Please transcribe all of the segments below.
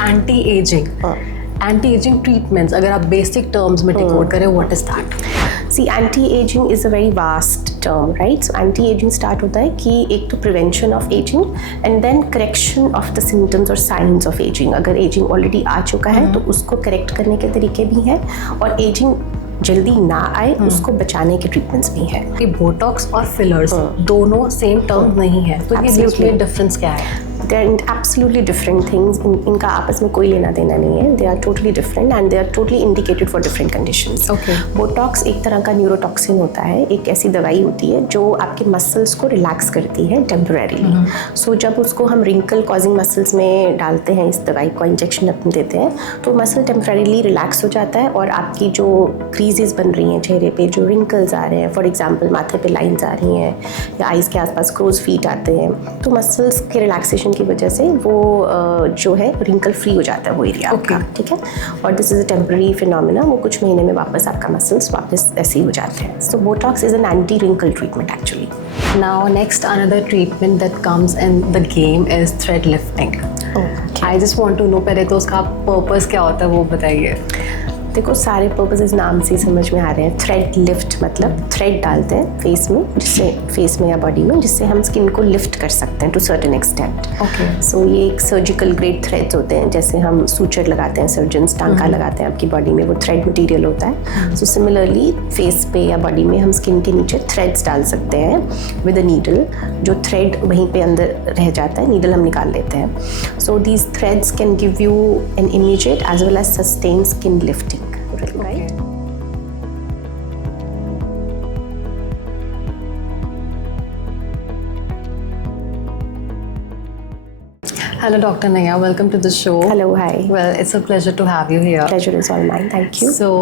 Anti ageing treatments, अगर आप basic terms में डिकोड करें, what is that? See anti-aging is a very vast term, right? So anti-aging start होता है कि एक तो prevention of aging and then correction of the symptoms और signs of aging. अगर aging already आ चुका है तो उसको correct करने के तरीके भी हैं, और aging जल्दी ना आए उसको बचाने के ट्रीटमेंट्स भी हैं. कि बोटॉक्स और फिलर्स दोनों सेम टर्म्स नहीं है, तो ये बीच में डिफरेंस क्या है? They are absolutely different things. इनका आपस में कोई लेना देना नहीं है. They are totally different and they are totally indicated for different conditions. Okay. Botox एक तरह का न्यूरोटॉक्सिन होता है, एक ऐसी दवाई होती है जो आपके मसल्स को रिलैक्स करती है टेम्परेरीली. सो जब उसको हम रिंकल कॉजिंग मसल्स में डालते हैं, इस दवाई को इंजेक्शन अपन देते हैं, तो मसल टेम्परेरीली रिलैक्स हो जाता है और आपकी जो क्रीजेस बन रही हैं चेहरे पे, जो रिंकल्स आ रहे हैं, फॉर एग्जाम्पल माथे पे लाइंस आ रही हैं या आइज़ के आसपास क्रोज फीट आते हैं, तो मसल्स के रिलैक्सेशन की वजह से वो जो है रिंकल फ्री हो जाता है वो एरिया आपका. ठीक है, और this is a temporary phenomena. वो कुछ महीने में वापस आपका मसल्स वापस ऐसे ही हो जाते हैं. So Botox is an anti wrinkle treatment actually. Now next another treatment that comes in the game is thread lifting. I just want to know, पहले तो उसका पर्पस क्या होता है वो बताइए. देखो, सारे पर्पसेस नाम से समझ में आ रहे हैं. थ्रेड लिफ्ट मतलब थ्रेड डालते हैं फेस में, जिससे फेस में या बॉडी में, जिससे हम स्किन को लिफ्ट कर सकते हैं टू सर्टेन एक्सटेंट. ओके. सो ये एक सर्जिकल ग्रेड थ्रेड्स होते हैं, जैसे हम सूचर लगाते हैं, सर्जन्स टांका लगाते हैं आपकी बॉडी में, वो थ्रेड मटेरियल होता है. सो सिमिलरली फेस पे या बॉडी में हम स्किन के नीचे थ्रेड्स डाल सकते हैं विद अ नीडल. जो थ्रेड वहीं पे अंदर रह जाता है, नीडल हम निकाल लेते हैं. So these threads can give you an immediate as well as sustain skin lifting. Right? Hello, Dr. Naya. Welcome to the show. Hello, hi. Well, it's a pleasure to have you here. Pleasure is all mine. Thank you. So,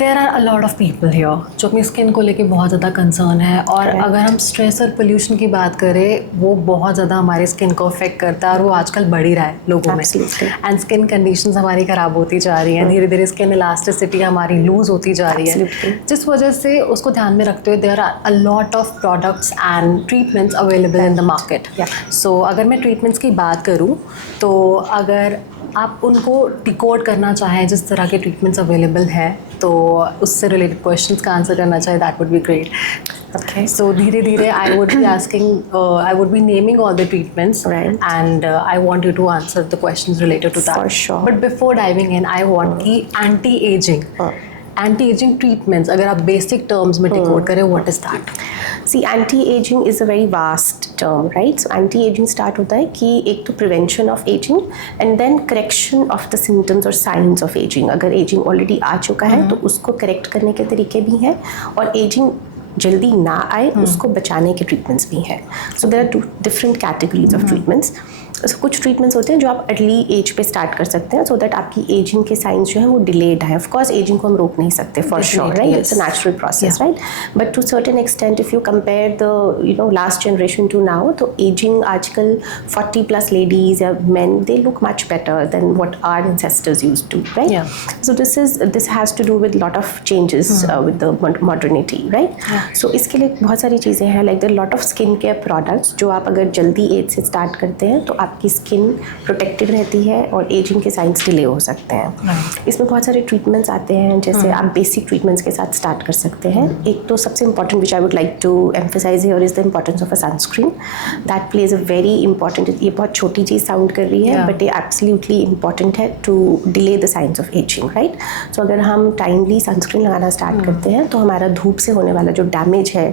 there are a lot of people here जो अपनी skin को लेके बहुत ज़्यादा concern है, और अगर हम स्ट्रेस और पोल्यूशन की बात करें, वो बहुत ज़्यादा हमारी स्किन को अफेक्ट करता है, और वो आजकल बढ़ ही रहा है लोगों में. एंड स्किन कंडीशंस हमारी ख़राब होती जा रही हैं, धीरे धीरे स्किन इलास्टिसिटी हमारी लूज़ होती जा रही है, जिस वजह से उसको ध्यान में रखते हुए there are a lot of products and treatments available in the market. So अगर मैं ट्रीटमेंट्स की बात करूँ, तो अगर आप उनको डिकोड करना चाहें जिस तरह के ट्रीटमेंट्स अवेलेबल हैं, तो उससे रिलेटेड क्वेश्चंस का आंसर करना चाहे, that would be great. Okay. So धीरे धीरे I would be asking, I would be naming all the treatments, right? And I want you to answer the questions related to that. For sure. But before diving in, I want कि anti-aging treatments, अगर आप basic terms में decode करें, what is that? See, anti-aging is a very vast term, right? So anti-aging start होता है कि एक तो prevention of aging and then correction of the symptoms और signs of aging. अगर aging already आ चुका है तो उसको correct करने के तरीके भी हैं, और aging जल्दी ना आए उसको बचाने के ट्रीटमेंट्स भी हैं. So there are two different categories of treatments. कुछ ट्रीटमेंट्स होते हैं जो आप अर्ली एज पे स्टार्ट कर सकते हैं, सो दैट आपकी एजिंग के साइंस जो है वो डिलेड है. ऑफ कोर्स एजिंग को हम रोक नहीं सकते for sure, right? It's a natural process, right? But to certain extent if you compare the last generation to now, तो एजिंग आजकल 40+ लेडीज या man, they look much better than what our ancestors used to, right? So this has to do with lot of changes with the modernity, right? So इसके लिए बहुत सारी चीज़ें हैं, like the lot of skin care products जो आप अगर जल्दी एज से स्टार्ट करते हैं तो आपकी स्किन प्रोटेक्टेड रहती है और एजिंग के साइंस डिले हो सकते हैं. इसमें बहुत सारे ट्रीटमेंट्स आते हैं, जैसे आप बेसिक ट्रीटमेंट्स के साथ स्टार्ट कर सकते हैं. एक तो सबसे important which I would like to emphasise here is the importance of a sunscreen. That plays a very important, ये बहुत छोटी चीज़ साउंड कर रही है, बट ये एब्सोल्युटली इंपॉर्टेंट है to delay the science of ageing, right? So अगर हम टाइमली सनस्क्रीन लगाना स्टार्ट करते हैं तो हमारा धूप से होने वाला जो डैमेज है,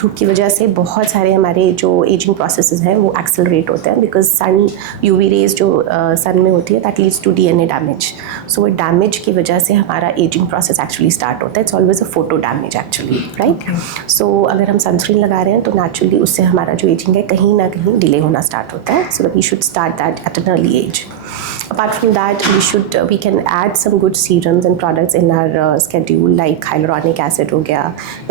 धूप की वजह से बहुत सारे हमारे जो एजिंग प्रोसेसेस हैं वो एक्सेलरेट होते हैं, बिकॉज सन यूवी रेज जो सन में होती है that leads to DNA damage. So वो डैमेज की वजह से हमारा एजिंग प्रोसेस एक्चुअली स्टार्ट होता है. It's always a photo damage actually, right? So अगर हम सनस्क्रीन लगा रहे हैं तो नेचुरली उससे हमारा जो एजिंग है कहीं ना कहीं डिले होना स्टार्ट होता है. So we should start that at an early age. Apart from that, we can add some good serums and products in our schedule, like hyaluronic acid हो गया,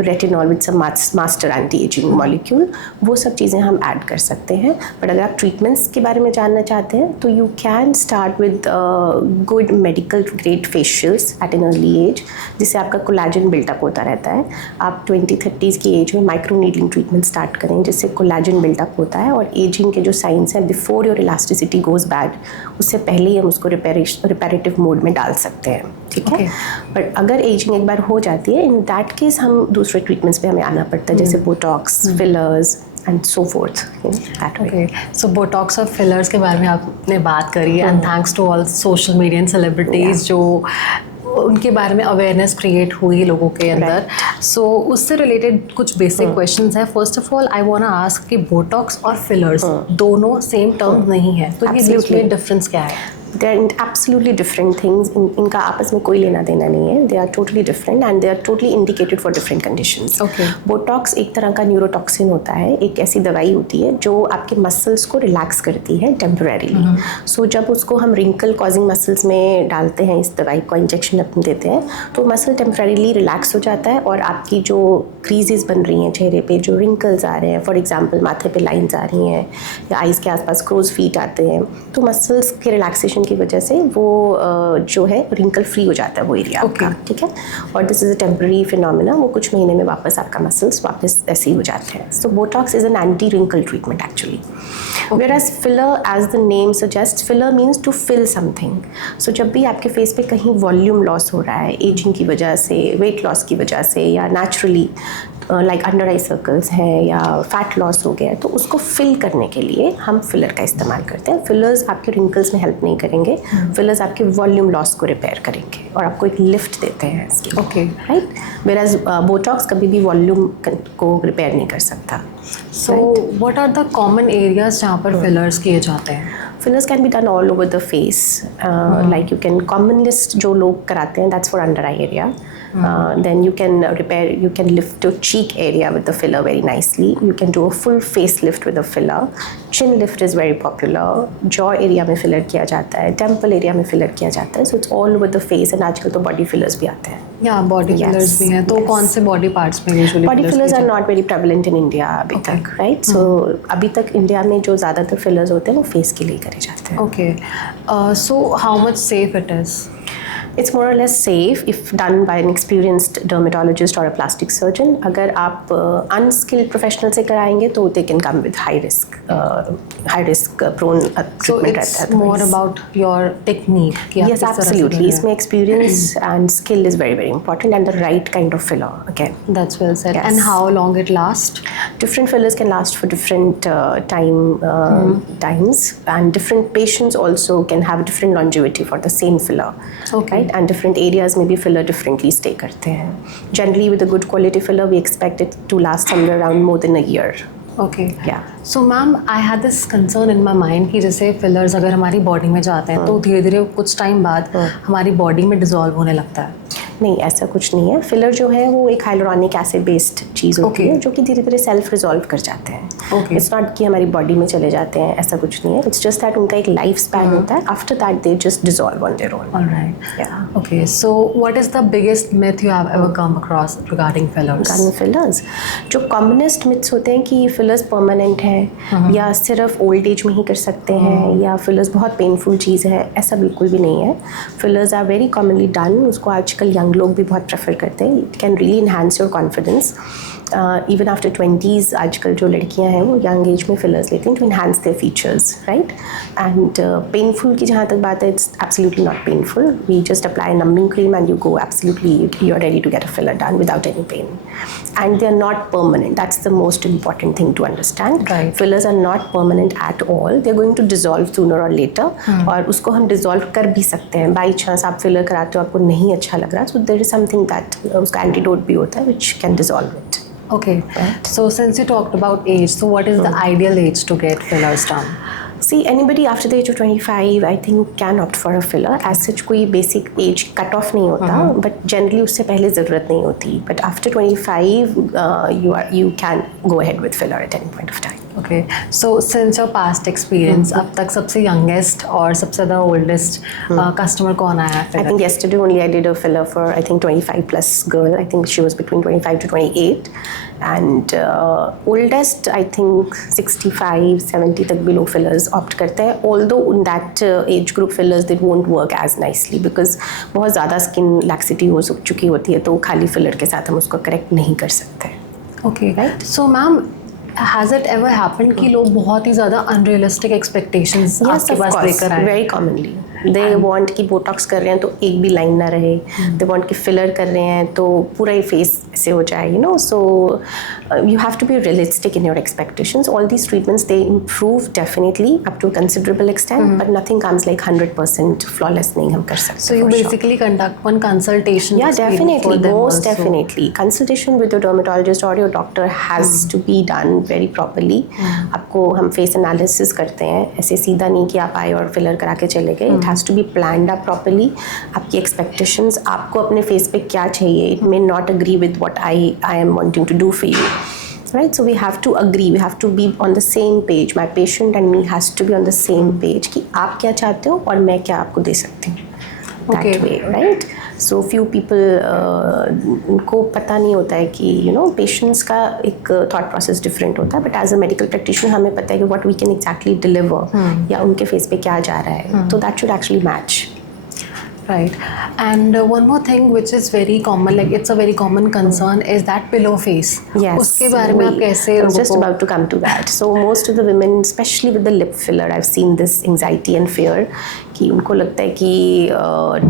retinol with some master anti-aging molecule. वो सब चीज़ें हम add कर सकते हैं. But अगर आप ट्रीटमेंट्स के बारे में जानना चाहते हैं तो you can start with good medical grade facials at an early age, जिससे आपका कोलाजन बिल्टअप होता रहता है. आप 20-30s की एज में माइक्रो नीडलिंग ट्रीटमेंट स्टार्ट करें, जिससे कोलाजन बिल्टअप होता है, और एजिंग के जो साइंस हैं before your elasticity goes bad, उससे पहले ही हम उसको रिपेरेटिव मोड में डाल सकते हैं, ठीक है। बट अगर एजिंग एक बार हो जाती है, इन दैट केस हम दूसरे ट्रीटमेंट्स पे हमें आना पड़ता है, जैसे Botox, fillers and so forth, that way. Okay, so Botox और फिलर्स के बारे में आपने बात करी, and thanks to all social media and celebrities जो उनके बारे में अवेयरनेस क्रिएट हुई लोगों के अंदर। सो उससे रिलेटेड कुछ बेसिक क्वेश्चंस हैं। First of all I want to ask कि बोटॉक्स और फिलर्स दोनों सेम टर्म्स नहीं है, तो ये बीच में डिफरेंस क्या है? They are absolutely different things, इनका आपस में कोई लेना देना नहीं है। They are totally different and they are totally indicated for different conditions. Botox एक तरह का न्यूरोटॉक्सिन होता है, एक ऐसी दवाई होती है जो आपके मसल्स को रिलैक्स करती है टेम्परेरीली। सो जब उसको हम रिंकल कॉजिंग मसल्स में डालते हैं, इस दवाई को इंजेक्शन अपने देते हैं, तो मसल टेम्परेरीली रिलैक्स हो जाता है और आपकी जो क्रीजेस बन रही हैं चेहरे पे, जो रिंकल्स आ रहे हैं, फॉर एग्जाम्पल माथे पे लाइंस आ रही हैं या आइज़ के आसपास क्रोज फीट आते हैं, तो मसल्स के रिलैक्सेशन की वजह से वो जो है रिंकल फ्री हो जाता है वो एरिया आपका, ठीक है। और this is a temporary phenomena, वो कुछ महीने में वापस आपका मसल्स वापस ऐसे ही हो जाते हैं। So Botox is an anti wrinkle treatment actually. Whereas filler, as the name suggests, filler means to fill something. So जब भी आपके फेस पे कहीं वॉल्यूम लॉस हो रहा है एजिंग की वजह से, वेट लॉस की वजह से, या नेचुरली लाइक अंडर आई सर्कल्स हैं या फैट लॉस हो गया है, तो उसको फिल करने के लिए हम फिलर का इस्तेमाल करते हैं। फिलर्स आपके रिंकल्स में हेल्प नहीं करेंगे, फिलर्स आपके वॉल्यूम लॉस को रिपेयर करेंगे और आपको एक लिफ्ट देते हैं इसकी, ओके राइट। वेराज बोटॉक्स कभी भी वॉल्यूम को रिपेयर नहीं कर सकता। So what are the common areas जहाँ पर फिलर्स किए जाते हैं? Fillers can be done all over the face. Like you can common list जो लोग कराते हैं, that's for under eye area. Then you can you can lift your cheek area with the filler very nicely. You can do a full face lift with a filler. Chin lift is very popular. Jaw area में filler किया जाता है, temple area में filler किया जाता है. So it's all over the face and आजकल तो body fillers भी आते हैं. या बॉडी फिलर्स भी हैं, तो कौन से बॉडी पार्ट्स में usually body fillers are not very prevalent in India अभी तक, राइट। सो अभी तक इंडिया में जो ज़्यादातर फिलर्स होते हैं वो फेस के लिए करे जाते हैं। Okay, so how much safe it is? It's more or less safe if done by an experienced dermatologist or a plastic surgeon. अगर आप unskilled professional से कराएंगे तो they can come with high risk prone treatment. So it's more about your technique. Yes, absolutely. इसमें experience and skill is very very important and the right kind of filler again. That's well said. Yes. And how long it lasts? Different fillers can last for different times, and different patients also can have different longevity for the same filler. Okay. Right? And different areas में भी filler differently stay करते हैं. Generally with a good quality filler we expect it to last somewhere around more than a year. Okay. Yeah. So ma'am, I had this concern in my mind कि जैसे fillers अगर हमारी body में जाते हैं तो धीरे धीरे कुछ टाइम बाद हमारी बॉडी में डिसॉल्व होने लगता है। नहीं, ऐसा कुछ नहीं है। फिलर जो है वो एक हाइलोरॉनिक एसिड बेस्ड चीज़ होती है जो कि धीरे धीरे सेल्फ रिजॉल्व कर जाते हैं। इट्स नॉट कि हमारी बॉडी में चले जाते हैं, ऐसा कुछ नहीं है। इट्स जस्ट दैट उनका एक लाइफ स्पैन होता है, after that they just dissolve on their own. Alright, या okay. So what is the biggest myth you have ever come across regarding fillers? जो कॉमनेस्ट मिथ्स होते हैं कि फिलर्स परमानेंट है या सिर्फ ओल्ड एज में ही कर सकते हैं या फिलर्स बहुत पेनफुल चीज़ है, ऐसा बिल्कुल भी नहीं है। Fillers are very commonly done, उसको आजकल यंग लोग भी बहुत प्रेफर करते हैं। It can really enhance your confidence. Even after 20s आजकल जो लड़कियां हैं वो यंग एज में फिलर्स लेती हैं to enhance their features, right. And painful की जहाँ तक बात है, it's absolutely not painful. We just apply numbing cream and you go absolutely, you are ready to get a filler done without any pain. And they are not permanent, that's the most important thing to understand. Fillers are not permanent at all, they are going to dissolve sooner or later. और उसको हम dissolve कर भी सकते हैं। By chance आप filler कराते हो, आपको नहीं अच्छा लग रहा, so there is something that उसका एंटीडोट भी होता है which can dissolve it. Okay. Right. So since you talked about age, so what is the ideal age to get fillers done? See, anybody after the age of 25 I think can opt for a filler. As such कोई basic age cut off नहीं होता, but generally उससे पहले ज़रूरत नहीं होती. But after 25 you can go ahead with filler at any point of time. Okay. So since your past experience, अब तक सबसे youngest और सबसे ज़्यादा oldest customer कौन आया है? I think yesterday only I did a filler for I think 25 plus girl. I think she was between 25 to 28. And oldest I think 65, 70 तक भी लोग fillers opt करते हैं. Although in that age group fillers they won't work as nicely because बहुत ज़्यादा skin laxity हो चुकी होती है, तो खाली filler के साथ हम उसको correct नहीं कर सकते. Okay. Right. So ma'am, has it ever happened कि लोग बहुत ही ज़्यादा अनरियलिस्टिक एक्सपेक्टेशंस Yes, आपके of पास course, लेकर आए? very commonly. They want कि बोटॉक्स कर रहे हैं तो एक भी लाइन ना रहे. They want कि फिलर कर रहे हैं तो पूरा ही फेस ऐसे हो जाए, you know. So you have to be realistic in your expectations. All these treatments, they improve definitely up to a considerable extent, but nothing comes like 100% flawless. नहीं हम कर सकते. So you for sure. basically conduct one consultation Yeah, experience for definitely, them most also. definitely. Consultation with your dermatologist or your doctor has to be done very properly. आपको हम face analysis करते हैं, ऐसे सीधा नहीं कि आप आए और फिलर करा के चले गए. It has to be planned up properly. आपकी expectations, आपको अपने फेस पे क्या चाहिए. It may not agree with what I am wanting to do for you. Right, so we have to agree, we have to be on the same page. My patient and me has to be on the same page कि आप क्या चाहते हो और मैं क्या आपको दे सकती हूँ. That Okay. way, right? So few people उनको पता नहीं होता है कि you know patients का एक thought process different होता है, but as a medical practitioner हमें पता है कि what we can exactly deliver या उनके face पे क्या जा रहा है, तो that should actually match. Right. And one more thing which is very common, like it's a very common concern, is that pillow face. Yes. उसके बारे में आप कैसे I was लोगों just को- about to come to that. So most of the women, especially with the lip filler, I've seen this anxiety and fear कि उनको लगता है कि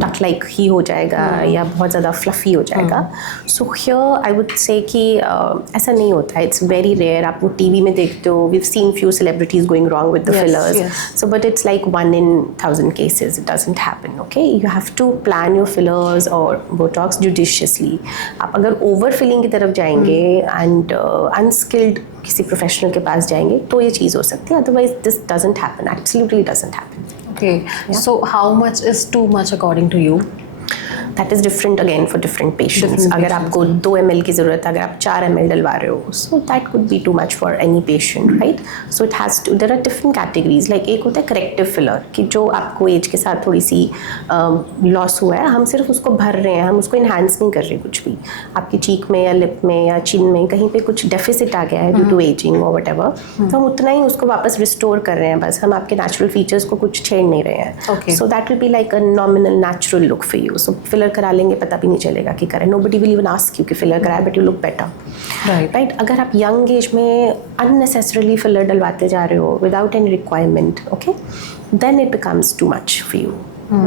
टक लाइक ही हो जाएगा या बहुत ज़्यादा फ्लफी हो जाएगा. So here I would say कि ऐसा नहीं होता है. It's very rare. आप वो टीवी में देखते हो. We've seen few celebrities going wrong with the Yes, fillers. yes. So, but it's like 1 in 1,000 cases. It doesn't happen. Okay, you have to plan your fillers or Botox judiciously. आप अगर over filling की तरफ जाएंगे and unskilled किसी professional के पास जाएंगे तो ये चीज़ हो सकती है. Otherwise this doesn't happen. Absolutely doesn't happen. Okay. So how much is too much according to you? That is different again for different patients. Different अगर patients, आपको 2 ml की ज़रूरत है, अगर आप 4 ml डलवा रहे हो, so that could be too much for any patient, right? So it has to. There are different categories. Like एक होता है corrective filler कि जो आपको एज के साथ थोड़ी सी लॉस हुआ है, हम सिर्फ उसको भर रहे हैं, हम उसको इन्हांस नहीं कर रहे कुछ भी. आपकी चीक में या लिप में या चिन में कहीं पे कुछ डेफिसिट आ गया है ड्यू टू एजिंग और वट तो हम उतना ही उसको वापस रिस्टोर कर रहे हैं. बस हम आपके नेचुरल फीचर्स को कुछ छेड़ नहीं रहे हैं. Okay. So that will be like a nominal natural look for you. So filler करा लेंगे, पता भी नहीं चलेगा कि करें. Nobody will even ask you कि filler कराए, but you look better. Right. Right? अगर आप young age में unnecessarily filler डलवाते जा रहे हो without any requirement, okay, then it becomes too much for you,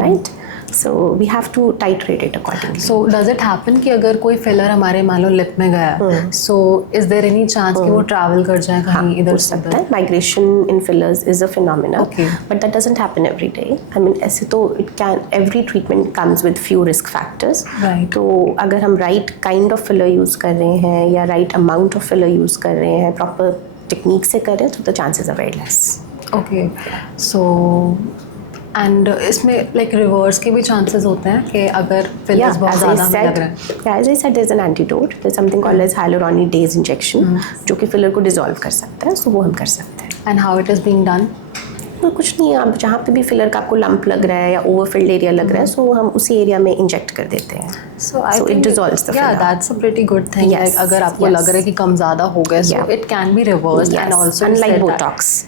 right? So we have to titrate it accordingly. So does it happen कि अगर कोई फिलर हमारे मान लो लिप में गया, so is there any chance कि वो ट्रैवल कर जाए कहीं इधर हो से सकता उधर? है. Migration in fillers is a phenomena, Okay. but that doesn't happen every day. I mean, ऐसे तो it can, every treatment comes with few risk factors. Right. तो अगर हम right kind of filler use कर रहे हैं या right amount of filler use कर रहे हैं, proper technique से कर रहे हैं, तो the chances are very less. Okay. So and इसमें like reverse के भी chances होते हैं कि अगर fillers बहुत ज़्यादा हमें लग रहा है. yeah, as I said, there's an antidote. There's something called as hyaluronidase injection, जो कि filler को dissolve कर सकता है, so वो हम कर सकते हैं. And how it is being done? तो कुछ नहीं है. आप जहाँ पे भी फिलर का आपको लंप लग रहा है या ओवरफिल्ड एरिया लग रहा है, सो हम उसी एरिया में इंजेक्ट कर देते हैं. So I So it think dissolves the yeah, filler. that's a pretty good thing. Yes, Like अगर आपको yes. लग रहा है कि कम ज़्यादा हो गया, so Yeah. it can be reversed. Yes, And also you unlike said that- Botox.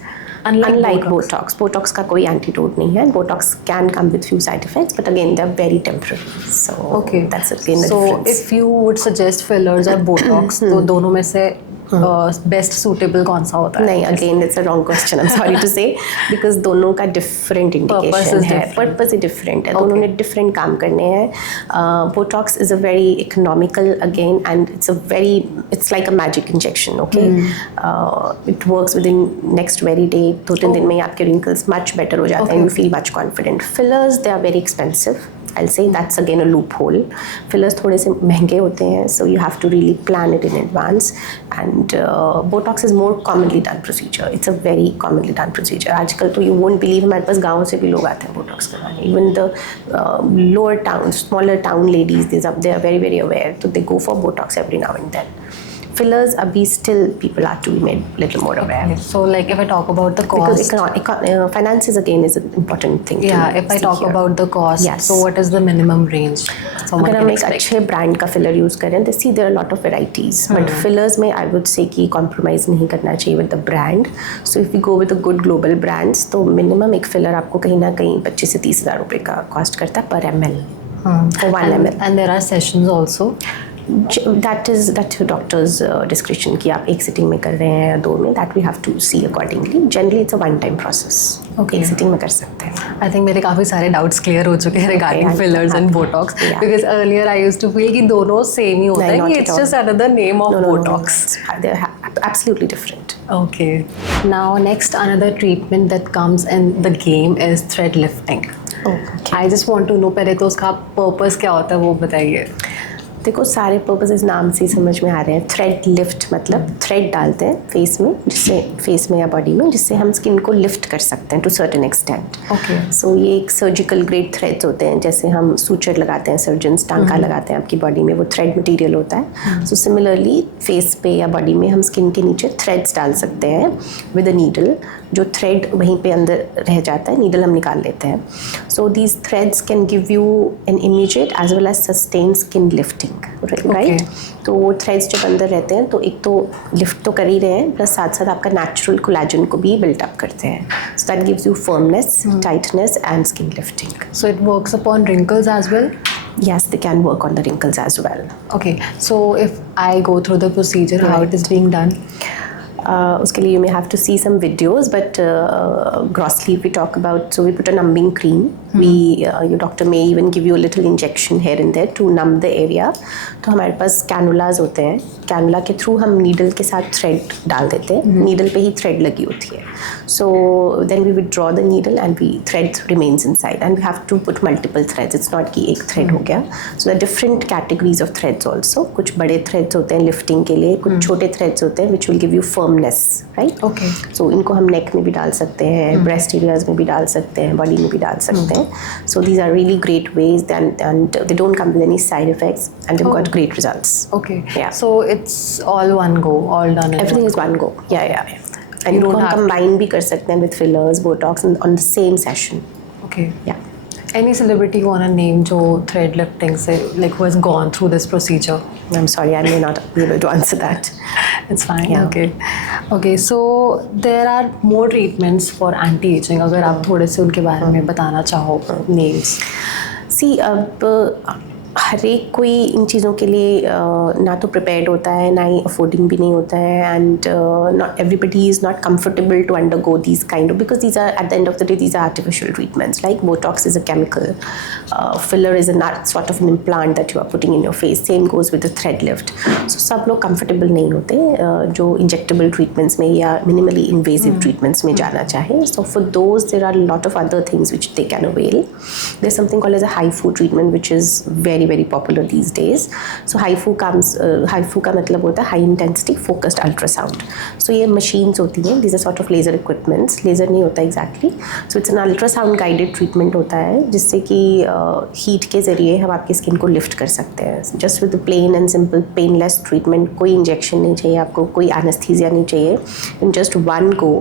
Unlike Botox. Botox का कोई एंटीडोट नहीं है. Botox can come with few side effects, but again they're very temporary. So Okay. that's again the So difference. if you would suggest fillers or Botox, तो दोनों में से best suitable कौन सा होता है? नहीं, again it's a wrong question. I am sorry to say, because दोनों का डिफरेंट इंडिकेशन is है. different. पर्पस ही डिफरेंट है. दोनों ने डिफरेंट काम करने हैं. Botox is a very economical again and it's like a magic injection. Okay, it works with in next very day. 2-3 दिन में ही आपके रिंकल्स मच बेटर हो जाते हैं. You feel much confident. Fillers they are very expensive. I'll say that's again a loophole. Fillers थोड़े से महंगे होते हैं, so you have to really plan it in advance. And Botox is more commonly done procedure. It's a very commonly done procedure. आजकल तो you won't believe हमारे पास गाँव से भी लोग आते हैं Botox करवाने. Even the lower towns, smaller town ladies, they are very very aware. So they go for Botox every now and then. Fillers abhi still people are to be made little more aware. So like if I talk about the cost. Because finances again is an important thing. Yeah, to if I see talk here. about the cost, Yes. so what is the minimum range someone अगर can हम एक expect? अच्छे brand का filler use करें, तो see there are lot of varieties, but fillers में I would say कि compromise नहीं करना चाहिए with the brand. So if you go with a good global brands, तो मिनिमम एक फिलर आपको कहीं ना कहीं 25 से 30 हज़ार रुपये का कॉस्ट करता है पर ml. For 1 ml. And there are sessions also. That is doctors description कि आप एक सिटिंग में कर रहे हैं या 2 में, that we have to see accordingly. Generally it's a one time process. Okay. एक सिटिंग में कर सकते हैं. आई थिंक मेरे काफ़ी सारे डाउट्स क्लियर हो चुके हैं regarding Okay, fillers and Botox, yeah. Because earlier I used to feel कि दोनों सेम ही होता नहीं, है not कि at it's all. Just another name of No, no, no, no. Botox. They're absolutely different. Okay. Now next another treatment that comes in the game is thread lifting. Okay. I just want to know पहले तो उसका purpose क्या होता है वो बताइए. देखो सारे पर्पसेस नाम से ही समझ में आ रहे हैं. थ्रेड लिफ्ट मतलब थ्रेड डालते हैं फेस में, जिससे फेस में या बॉडी में, जिससे हम स्किन को लिफ्ट कर सकते हैं टू सर्टेन एक्सटेंट. Okay. सो ये एक सर्जिकल ग्रेड थ्रेड्स होते हैं, जैसे हम सूचर लगाते हैं, सर्जन्स टांका लगाते हैं आपकी बॉडी में, वो थ्रेड मटेरियल होता है. सो सिमिलरली फेस पे या बॉडी में हम स्किन के नीचे थ्रेड्स डाल सकते हैं विद अ नीडल. जो थ्रेड वहीं पे अंदर रह जाता है, नीडल हम निकाल लेते हैं. So these threads can give you an immediate as well as sustain skin lifting, right. तो वो थ्रेड्स जब अंदर रहते हैं तो एक तो लिफ्ट तो कर ही रहे हैं, प्लस साथ साथ आपका नेचुरल कोलेजन को भी बिल्टअप करते हैं. So that gives you firmness, tightness and skin lifting. So it works upon wrinkles as well. Yes, they can work on the wrinkles as well. Okay. So if I go through the procedure, how it is being done? उसके लिए you may have to see some videos, but grossly if we talk about, so we put a numbing cream. Your doctor may even give you a little injection here and there to numb the area. तो हमारे पास cannulas होते हैं, cannula के through हम needle के साथ thread डाल देते हैं. नीडल पे ही थ्रेड लगी होती है. So then we withdraw the needle and thread remains inside, and we have to put multiple threads. It's not कि एक thread हो गया. So there are different categories of threads also. कुछ बड़े threads होते हैं lifting के लिए, कुछ छोटे threads होते हैं which will give you firmness, right? Okay. So इनको हम neck में भी डाल सकते हैं, breast areas में भी डाल सकते हैं, body में भी डाल सकते हैं. So these are really great ways, and they don't come with any side effects, and they've got great results. Okay. Yeah. So it's all one go, all done. in Everything one is one go. Yeah. And You इनको don't हम have to- combine भी कर सकते हैं with fillers, botox on the same session. go. Okay. Yeah. Any celebrity you wanna name जो thread lifting से like who has gone through this procedure? I'm sorry, I may not be able to answer that. It's fine. Yeah. Okay. Okay. So there are more treatments for anti-aging. अगर आप थोड़े से उनके बारे में बताना चाहो names. See, अब हर एक कोई इन चीज़ों के लिए ना तो प्रिपेयर्ड होता है, ना ही अफोर्डिंग भी नहीं होता है, and not everybody is not comfortable to undergo these kind of, because these are at the end of the day these are artificial treatments. Like Botox is a chemical, filler is a sort of an implant that you are putting in your face. Same goes with the thread lift. So सब लोग comfortable नहीं होते जो injectable treatments में या minimally invasive treatments में जाना चाहे. So for those there are lot of other things which they can avail. There is something called as a HIFU treatment which is very popular these days. So HIFU का मतलब होता है high intensity focused ultrasound. सो ये machines होती हैं, these are sort of laser equipments. Laser नहीं होता exactly. So it's an ultrasound guided treatment होता है, जिससे कि हीट के ज़रिए हम आपकी स्किन को लिफ्ट कर सकते हैं. Just with plain and simple painless treatment. कोई इंजेक्शन नहीं चाहिए आपको, कोई एनेस्थीसिया नहीं चाहिए. In just one go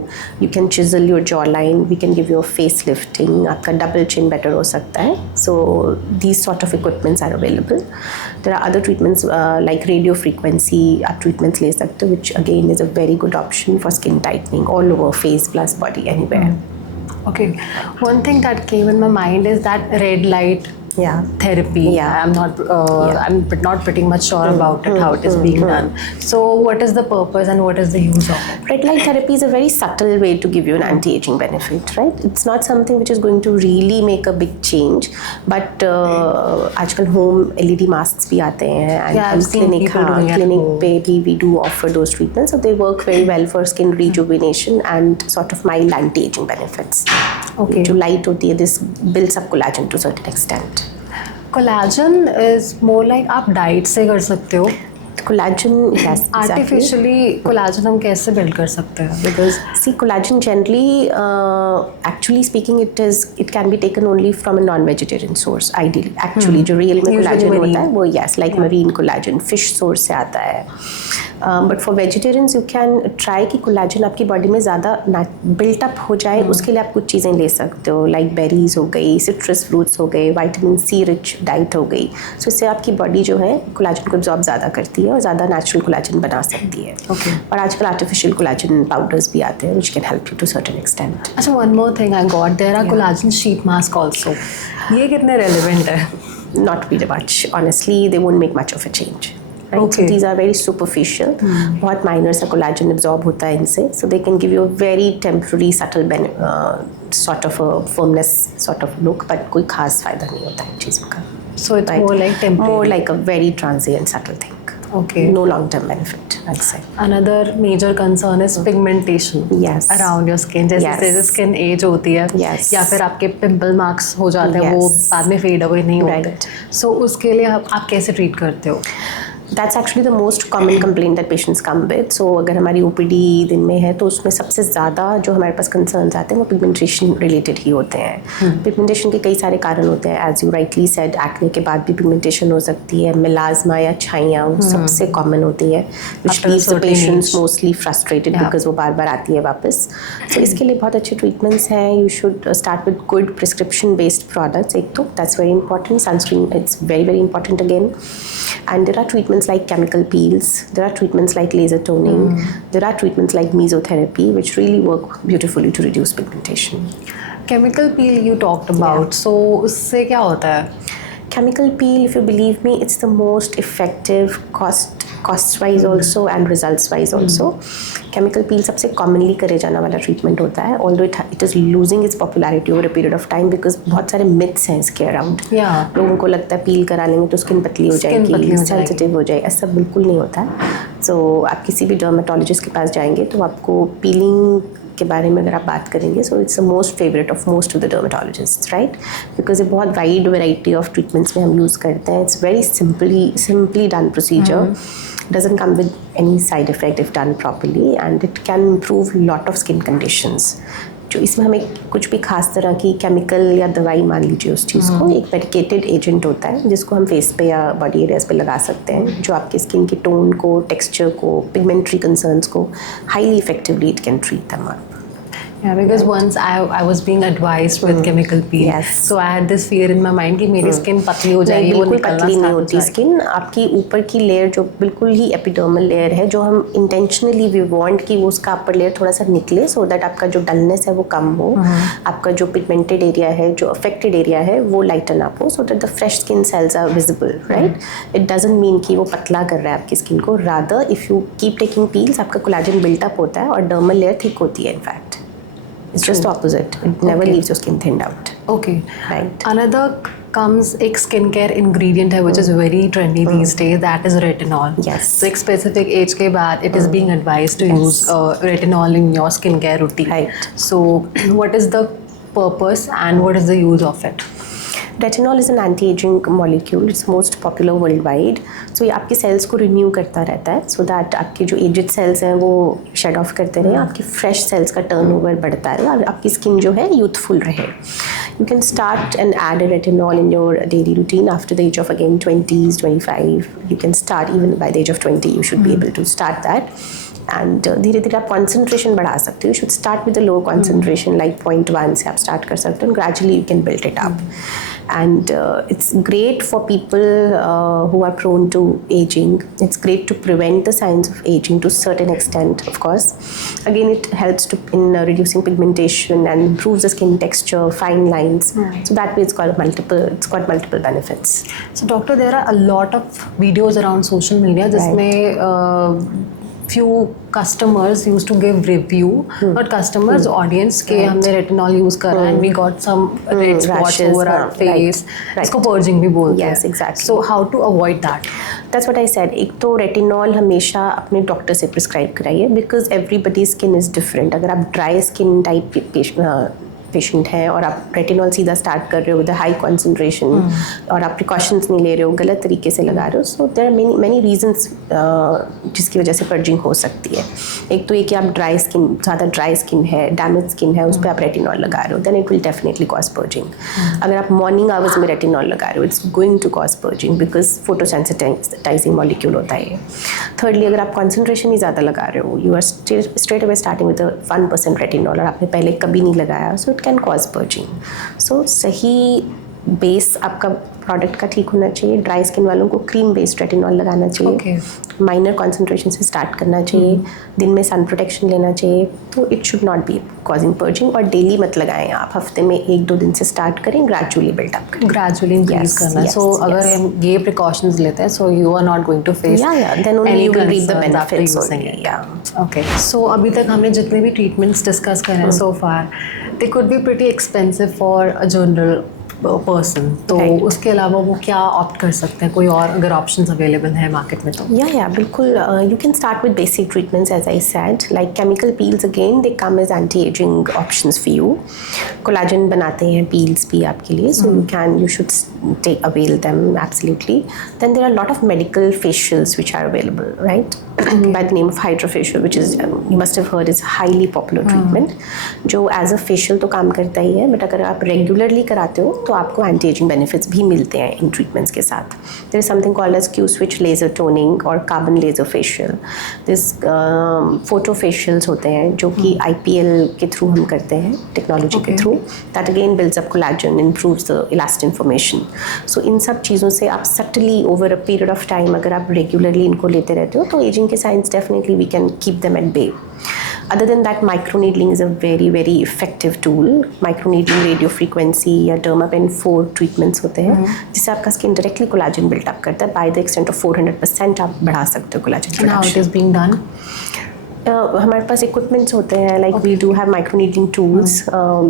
you can chisel your jaw line, we can give your face lifting, आपका डबल चिन बेटर हो सकता है. So these sort of equipments are available. There are other treatments like radio frequency आप treatments ले सकते हो, which again is a very good option for skin tightening all over face plus body anywhere. Okay. One thing that came in my mind is that red light Yeah. therapy. Yeah. I'm not pretty much sure about it, how it is being done. So what is the purpose and what is the use of it? Red light therapy is a very subtle way to give you an anti-aging benefit, right? It's not something which is going to really make a big change, but आजकल home LED masks भी आते हैं, and Yeah, I've seen people doing it at clinic home. पे भी we do offer those treatments, so they work very well for skin rejuvenation and sort of mild anti-aging benefits. Okay. जो light होती है, this builds up collagen to a certain extent. Collagen is more like आप diet से कर सकते हो. Collagen, yes, exactly. Artificially collagen हम कैसे बिल्ड कर सकते हैं? Because See, collagen generally, actually speaking, it can be taken only from a non-vegetarian source, ideally. Actually, जो real में Usually collagen marine. होता है वो yes, like marine collagen, fish source से आता है. But for vegetarians, you can try कि collagen आपकी body में ज़्यादा built up हो जाए. उसके लिए आप कुछ चीज़ें ले सकते हो, like berries हो गई, citrus fruits हो गए, vitamin C rich diet हो गई. So इससे आपकी body जो है collagen को absorb ज़्यादा करती है और ज़्यादा natural collagen बना सकती है. Okay. और आजकल artificial collagen powders भी आते हैं, which can help you to a certain extent. अच्छा, one more thing I got, there are collagen sheet masks also. ये कितने रेलेवेंट है? Not very much. Honestly, they won't make much of a change. right? So Okay. these are very superficial. बहुत minor सा collagen absorb होता है इनसे, so they can give you a very temporary subtle sort of a firmness sort of look, but कोई खास फायदा नहीं होता है चीज़ों का. So it's more like temporary. More like a very transient subtle thing. Okay. No long-term benefit, I'd say. Another major concern is pigmentation. Yes. Around your skin. जैसे Yes. जैसे स्किन एज होती है Yes. या फिर आपके pimple marks हो जाते हैं, वो Yes. बाद में फेड अवे नहीं होते. Right. सो उसके लिए आप कैसे ट्रीट करते हो? That's actually the most common complaint that patients come with. So अगर हमारी OPD दिन में है तो उसमें सबसे ज़्यादा जो हमारे पास concerns आते हैं वो pigmentation related ही होते हैं. Pigmentation के कई सारे कारण होते हैं. As you rightly said, acne के बाद भी pigmentation हो सकती है. Melasma या छाइयाँ वो सबसे common होती है. Which After a leaves the certain patients age. mostly frustrated Yeah. because वो बार बार आती है वापस. So इसके लिए बहुत अच्छे treatments हैं. You should start with good prescription based products. एक तो that's very important. Sunscreen, it's very very important again. And there are treatments like chemical peels, there are treatments like laser toning, there are treatments like mesotherapy which really work beautifully to reduce pigmentation. Chemical peel you talked about, so उससे क्या होता है? Chemical peel, if you believe me, it's the most effective cost wise also and results wise also. Chemical peel सबसे commonly करे जाना वाला treatment होता है, although it is losing its popularity over a period of time because बहुत सारे myths हैं इसके around. Yeah. लोगों को लगता है peel करा लेंगे तो स्किन पतली हो जाएगी, सेंसिटिव हो जाएगी. ऐसा बिल्कुल नहीं होता है. So आप किसी भी डर्माटोलॉजिस्ट के पास जाएंगे तो आपको पीलिंग के बारे में अगर आप बात करेंगे, so it's the most favourite of most of the dermatologist, right? Because ये बहुत वाइड वैरायटी ऑफ ट्रीटमेंट्स में हम यूज़ करते हैं. It's very simply done procedure. Doesn't come with any side effect if done properly, and it can improve lot of skin conditions. जो इसमें हमें कुछ भी खास तरह की केमिकल या दवाई मान लीजिए उस चीज़ को, एक मेडिकेटेड एजेंट होता है जिसको हम फेस पे या बॉडी एरियाज पे लगा सकते हैं, जो आपकी स्किन की टोन को, टेक्सचर को, पिगमेंटरी कंसर्न्स को highly effectively it can treat them up. Yeah, because once I was being advised with chemical peel, Yes. so I had this fear in my mind कि मेरी स्किन पतली हो जाएगी, वो बिल्कुल निकलना पतली नहीं start हो होती जाएगी. स्किन. आपकी ऊपर की लेयर जो बिल्कुल ही एपिडर्मल लेयर है, जो हम इंटेंशनली वी वांट कि वो उसका अपर लेयर थोड़ा सा निकले, सो दैट आपका जो डलनेस है वो कम हो, आपका जो पिगमेंटेड एरिया है, जो अफेक्टेड एरिया है वो लाइटन अप हो, so that the fresh skin cells are visible, right? It doesn't mean कि वो पतला कर रहा है आपकी स्किन को. Rather if you keep taking peels, आपका कोलाजन बिल्टअप होता है और डर्मल लेयर थिक होती है. In fact it's just opposite. It never leaves your skin thinned out. Okay. Right. Another comes एक skincare ingredient है which is very trendy these days, that is retinol. Yes. So एक specific age के बाद it is being advised to use retinol in your skincare routine. Right. So what is the purpose and what is the use of it? Retinol is an anti-aging molecule. It's most popular worldwide. So ये आपकी sales को renew करता रहता है, so that आपके जो aged sales हैं वो शेड ऑफ करते रहे, आपकी फ्रेश सेल्स का टर्नओवर बढ़ता रहे और आपकी स्किन जो है यूथफुल रहे. You can start and add a retinol in your daily routine after the age of again 20s, 25. You can start even by the age of 20. You should be able to start that. And धीरे धीरे आप concentration बढ़ा सकते हो. You should start with a low concentration like 0.1 से आप start कर सकते हो. Gradually you can build it up. And it's great for people who are prone to aging. It's great to prevent the signs of aging to a certain extent, of course. Again, it helps in reducing pigmentation and improves the skin texture, fine lines. So that way it's got multiple benefits. So doctor, there are a lot of videos around social media जिसमें few customers used to give review, not customers, audience के हमने retinol use करा and we got some red spots rashes, over our face. right. इसको purging भी बोलते हैं. Yes, exactly. So how to avoid that? That's what I said. एक तो retinol हमेशा अपने डॉक्टर से प्रिस्क्राइब कराइए, because everybody skin is different. अगर आप ड्राई स्किन टाइप पेशेंट हैं और आप रेटिनॉल सीधा स्टार्ट कर रहे हो विद हाई कॉन्सेंट्रेशन और आप प्रिकॉशंस नहीं ले रहे हो, गलत तरीके से लगा रहे हो, so there are many reasons जिसकी वजह से पर्जिंग हो सकती है. एक तो ये कि आप ज़्यादा ड्राई स्किन है, डैमेज स्किन है, उस पर आप रेटिनॉल लगा रहे हो, then it will definitely cause purging. अगर आप मॉर्निंग आवर्स में रेटिनॉल लगा रहे हो, it's going to cause purging because photosensitising molecule होता है. थर्डली, अगर आप कॉन्सेंट्रेशन ही ज़्यादा लगा रहे हो, you are straight away starting with 1% retinol और आपने पहले कभी नहीं लगाया, so it can cause purging. So सही बेस आपका प्रोडक्ट का ठीक होना चाहिए। ड्राई स्किन वालों को क्रीम बेस्ड रेटिनॉल लगाना चाहिए। Okay. माइनर कॉन्सेंट्रेशन से स्टार्ट करना चाहिए। दिन में सन प्रोटेक्शन लेना चाहिए। तो it should not be causing purging. और डेली मत लगाएं आप, हफ्ते में 1-2 दिन से स्टार्ट करें, ग्रेजुअली बिल्डअप करें, ग्रेजुअली इंक्रीज Yes, करना है। yes, सो अगर yes. हम ये प्रिकॉशंस लेते हैं, so you are not going to face then only you will reap the benefits only. Okay, so अभी तक हमने जितने भी ट्रीटमेंट्स डिस्कस करे हैं so far, they could be pretty expensive for a general person, तो Right. उसके अलावा वो क्या ऑप्ट कर सकते हैं, कोई और अगर ऑप्शंस अवेलेबल है मार्केट में तो? Yeah, बिल्कुल. You can start with basic treatments, as I said, like chemical peels. Again, they come as anti-aging options for you. Collagen बनाते हैं peels भी आपके लिए, so you should avail them absolutely. Then there are a lot of medical facials which are available, right? By the name of hydrofacial, which is you must have heard is highly popular treatment, जो as a facial तो काम करता ही है, but अगर आप regularly कराते हो तो आपको anti-aging benefits भी मिलते हैं इन treatments के साथ. There is something called as Q-switch laser toning or carbon laser facial. This photo facials होते हैं जो कि IPL के थ्रू हम करते हैं, टेक्नोलॉजी के through. That again builds up collagen, improves the elastin formation. So इन सब चीज़ों से आप subtly over a period of time अगर आप regularly इनको लेते रहते हो तो aging के signs definitely we can keep them at bay. Other than that, microneedling is a very very effective tool. Microneedling, radio frequency या Dermapen 4 treatments होते हैं जिससे आपका skin directly collagen build up करता है. By the extent of 400% आप बढ़ा सकते हो collagen And how it production. is being done? हमारे पास इक्विपमेंट्स होते हैं, like we do have microneedling tools.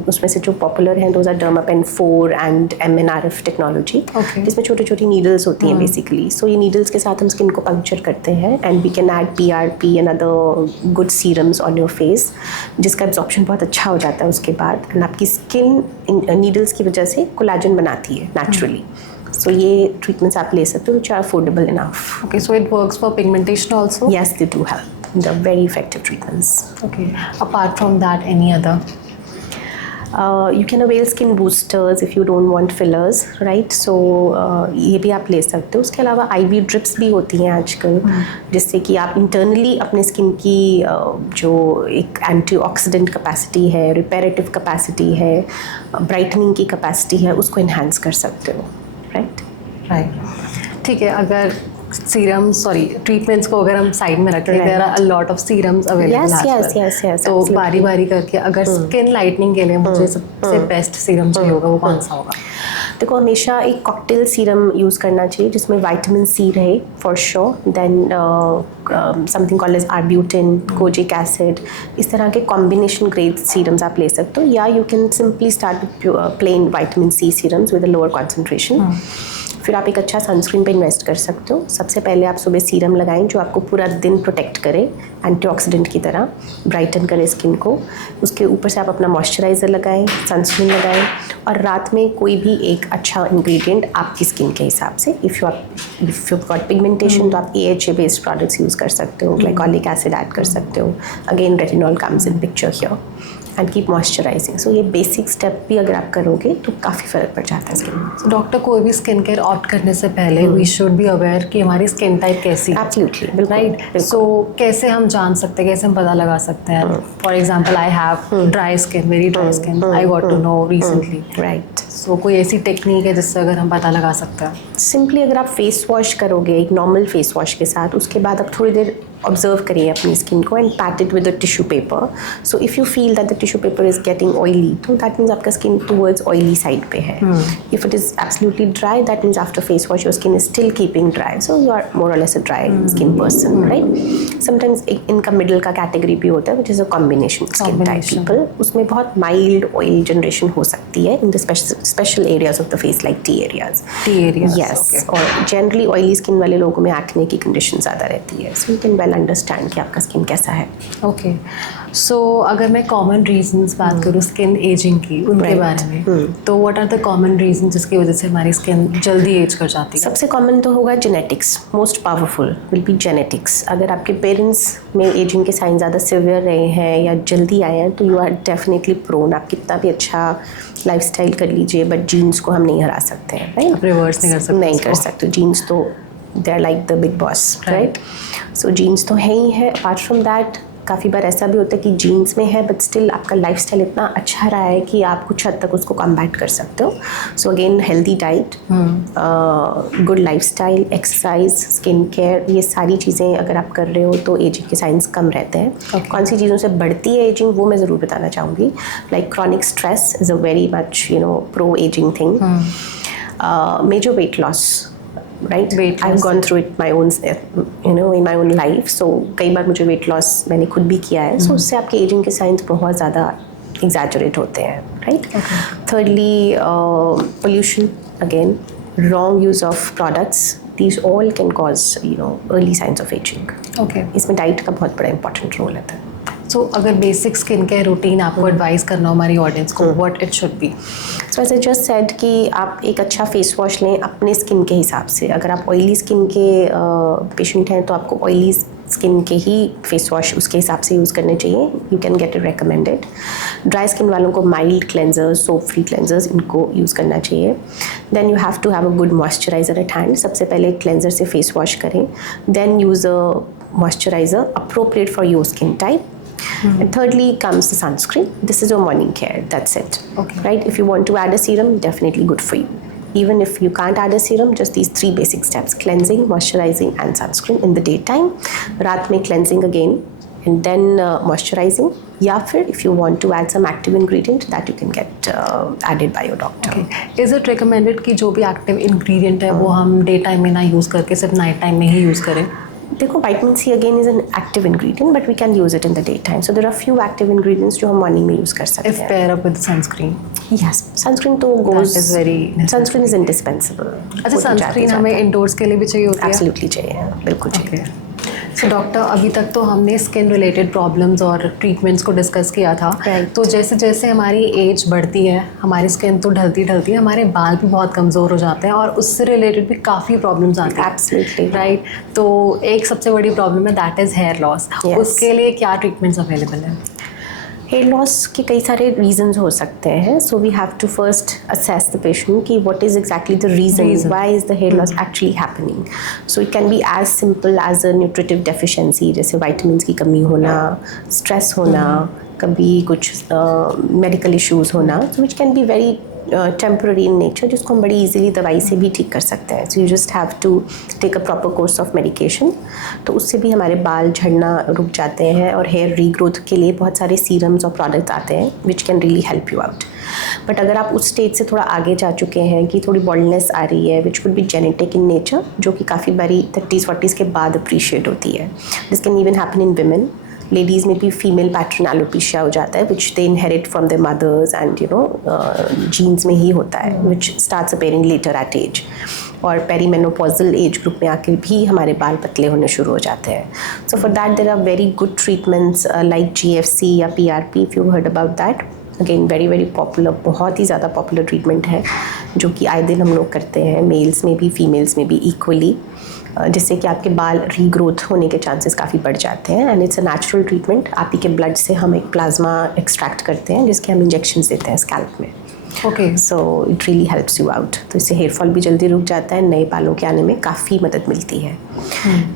उसमें से जो पॉपुलर हैं those are Dermapen 4 and MNRF technology, Okay. जिसमें छोटी छोटी नीडल्स होती हैं बेसिकली. सो ये नीडल्स के साथ हम स्किन को पंक्चर करते हैं and we can add PRP and other good serums on your face, जिसका एब्जॉर्प्शन बहुत अच्छा हो जाता है उसके बाद. एंड आपकी स्किन नीडल्स की वजह से कोलाजन बनाती है नेचुरली. सो ये ट्रीटमेंट्स आप ले सकते हो which are affordable enough. Okay, so it works for pigmentation also? Yes, they do help. They're very effective treatments. Okay. Apart from that, any other? You can avail skin boosters if you don't want fillers, right? So ये भी आप ले सकते हो. उसके अलावा IV drips भी होती हैं आजकल, जिससे कि आप इंटरनली अपने स्किन की जो एक एंटीऑक्सीडेंट कैपेसिटी है, रिपेरेटिव कैपेसिटी है, ब्राइटनिंग की कैपेसिटी है, उसको इन्हांस कर सकते हो, राइट? राइट, ठीक है. अगर ट्रीटमेंट्स को अगर हम साइड में रखें, there are a lot of serums available Yes, तो absolutely. बारी बारी करके अगर स्किन लाइटनिंग के लिए मुझे सबसे बेस्ट सीरम चाहिए होगा, वो कौन सा होगा? देखो, हमेशा एक कॉकटेल सीरम यूज़ करना चाहिए जिसमें विटामिन C रहे for sure. Then something called as arbutin, kojic acid, इस तरह के कॉम्बिनेशन ग्रेड सीरम्स आप ले सकते हो. या you can simply start with plane vitamin C serums with a lower concentration. फिर आप एक अच्छा सनस्क्रीन पे इन्वेस्ट कर सकते हो. सबसे पहले आप सुबह सीरम लगाएं जो आपको पूरा दिन प्रोटेक्ट करे, एंटीऑक्सीडेंट की तरह ब्राइटन करे स्किन को. उसके ऊपर से आप अपना मॉइस्चराइज़र लगाएं, सनस्क्रीन लगाएं, और रात में कोई भी एक अच्छा इंग्रेडिएंट आपकी स्किन के हिसाब से. इफ़ यू गॉट पिगमेंटेशन तो आप AHA बेस्ड प्रोडक्ट्स यूज़ कर सकते हो, ग्लाइकोलिक एसिड ऐड कर सकते हो. Again retinol comes in picture here. And keep moisturising. So ये बेसिक स्टेप भी अगर आप करोगे तो काफ़ी फ़र्क पड़ जाता है स्किन में. डॉक्टर, कोई भी स्किन केयर ऑप्ट करने से पहले वी शुड बी अवेयर कि हमारी स्किन टाइप कैसी है. एब्सोल्युटली, बिल्कुल, राइट. सो कैसे हम जान सकते हैं, कैसे हम पता लगा सकते हैं? For example, I have dry skin, very dry skin, I got to know recently. Right. So कोई ऐसी टेक्निक है जिससे अगर हम पता लगा सकते हैं? सिंपली अगर आप फेस वॉश करोगे एक नॉर्मल फेस वॉश के साथ, उसके बाद आप थोड़ी देर ऑब्जर्व करिए अपनी स्किन को and pat it with a tissue paper. So if you feel that the tissue paper is getting oily, तो दैट मीन्स आपका स्किन टूवर्ड्स ऑयली साइड पे है. If it is absolutely dry, that means after face wash your skin is still keeping dry, so you are more or less a dry skin person, right? Sometimes इनका middle का category भी होता है which is a combination skin type people. उसमें बहुत mild oil generation हो सकती है in the special areas of the face, like T areas. Yes. और जनरली ऑयली स्किन वाले लोगों में एक्ने की कंडीशन ज़्यादा रहती है. So you can well understand कि आपका स्किन कैसा है. ओके. सो अगर मैं कॉमन रीजंस बात करूँ स्किन एजिंग की, उनके बारे में, तो what are the common reason जिसकी वजह से हमारी स्किन जल्दी एज कर जाती है? सबसे कॉमन तो होगा genetics. Most powerful will be genetics. अगर आपके पेरेंट्स में एजिंग के साइन ज़्यादा सिवियर रहे हैं या जल्दी आए हैं तो यू आर डेफिनेटली प्रोन. आप कितना भी अच्छा लाइफस्टाइल कर लीजिए, बट जीन्स को हम नहीं हरा सकते हैं, राइट? आप रिवर्स नहीं कर सकते. नहीं कर सकते. जीन्स तो they are like the big boss, right? So genes तो है ही है. अपार्ट फ्रॉम दैट काफ़ी बार ऐसा भी होता है कि जीन्स में है बट स्टिल आपका लाइफस्टाइल इतना अच्छा रहा है कि आप कुछ हद तक उसको कम्बैट कर सकते हो. So again healthy diet, good lifestyle, exercise, skin care, ये सारी चीज़ें अगर आप कर रहे हो तो एजिंग के साइंस कम रहते हैं. कौन सी चीज़ों से बढ़ती है एजिंग वो मैं ज़रूर बताना चाहूँगी. Like chronic stress is a very much pro ageing thing. Major weight loss, right. I have gone through it my own in my own life. So कई बार मुझे वेट लॉस मैंने खुद भी किया है. सो उससे आपके एजिंग के साइंस बहुत ज़्यादा एग्जैजरेट होते हैं, right. Thirdly pollution, again wrong use of products, these all can cause early signs of aging. Okay. इसमें डाइट का बहुत बड़ा इंपॉर्टेंट रोल है. सो अगर बेसिक स्किन केयर रूटीन आपको एडवाइस करना हो हमारी ऑडियंस को, what it should be? So as I just said कि आप एक अच्छा फेस वॉश लें अपने स्किन के हिसाब से. अगर आप ऑयली स्किन के पेशेंट हैं तो आपको ऑयली स्किन के ही फेस वॉश उसके हिसाब से यूज़ करने चाहिए. You can get it recommended. Dry skin वालों को mild cleansers, soap free cleansers, इनको यूज़ करना चाहिए. Then you have to have a good moisturiser at hand. सबसे पहले क्लेंजर से फेस वॉश करें. Then use a moisturiser appropriate for your skin type. And thirdly comes the sunscreen. This is your morning care. That's it. Okay. Right? If you want to add a serum, definitely good for you. Even if you can't add a serum, just these 3 basic steps: cleansing, moisturizing, and sunscreen in the daytime. रात में cleansing again, and then moisturizing. या फिर if you want to add some active ingredient, that you can get added by your doctor. Okay. Is it recommended कि जो भी active ingredient है वो हम डे टाइम में ना यूज़ करके सिर्फ नाइट टाइम में ही यूज़ करें? देखो, vitamin C again is an active ingredient but we can use it in the day time. So there are few active ingredients जो हम मॉर्निंग में यूज कर सकते हैं. If pair up with sunscreen. Yes, sunscreen तो goes, is very, sunscreen is indispensable. अच्छा, sunscreen हमें indoors के लिए भी चाहिए होती है? एब्सोल्युटली चाहिए, बिल्कुल चाहिए. सो डॉक्टर, अभी तक तो हमने स्किन रिलेटेड प्रॉब्लम्स और ट्रीटमेंट्स को डिस्कस किया था. तो जैसे जैसे हमारी एज बढ़ती है, हमारी स्किन तो ढलती है, हमारे बाल भी बहुत कमज़ोर हो जाते हैं और उससे रिलेटेड भी काफ़ी प्रॉब्लम्स आती हैं. Absolutely right. तो एक सबसे बड़ी प्रॉब्लम है, दैट इज़ हेयर लॉस. उसके लिए क्या ट्रीटमेंट्स अवेलेबल हैं? हेयर लॉस के कई सारे रीजंस हो सकते हैं. So we have to first assess the patient कि what is exactly the reason why is the hair loss actually happening. So it can be as simple as a nutritive deficiency, जैसे vitamins की कमी होना, stress होना, कभी कुछ medical issues होना, which can be very temporary in nature, जिसको हम बड़ी इजीली दवाई से भी ठीक कर सकते हैं. So you just have to take a proper course of medication. तो उससे भी हमारे बाल झड़ना रुक जाते हैं और हेयर रीग्रोथ के लिए बहुत सारे सीरम्स और प्रोडक्ट्स आते हैं which can really help you out. But अगर आप उस स्टेज से थोड़ा आगे जा चुके हैं कि थोड़ी बॉल्डनेस आ रही है which would be genetic in nature, जो कि काफ़ी बारी 30-40s के बाद अप्रिशिएट होती है. This can even happen in women. Ladies में भी फीमेल पैटर्न एलोपेशिया हो जाता है which they inherit from their mothers and genes में ही होता है, which starts appearing later at age. और पेरीमेनोपॉजल एज ग्रुप में आकर भी हमारे बाल पतले होने शुरू हो जाते हैं. So for that there are very good treatments like GFC या PRP, if you heard about that. Again very very popular, बहुत ही ज़्यादा पॉपुलर ट्रीटमेंट है जो कि आए दिन हम लोग करते हैं, मेल्स में भी फीमेल्स में भी इक्वली, जिससे कि आपके बाल रीग्रोथ होने के चांसेस काफ़ी बढ़ जाते हैं. And it's a natural treatment. आप ही के ब्लड से हम एक प्लाज्मा एक्सट्रैक्ट करते हैं जिसके हम इंजेक्शंस देते हैं स्कैल्प में. Okay. So it really helps you out. तो इससे हेयर फॉल भी जल्दी रुक जाता है, नए बालों के आने में काफ़ी मदद मिलती है.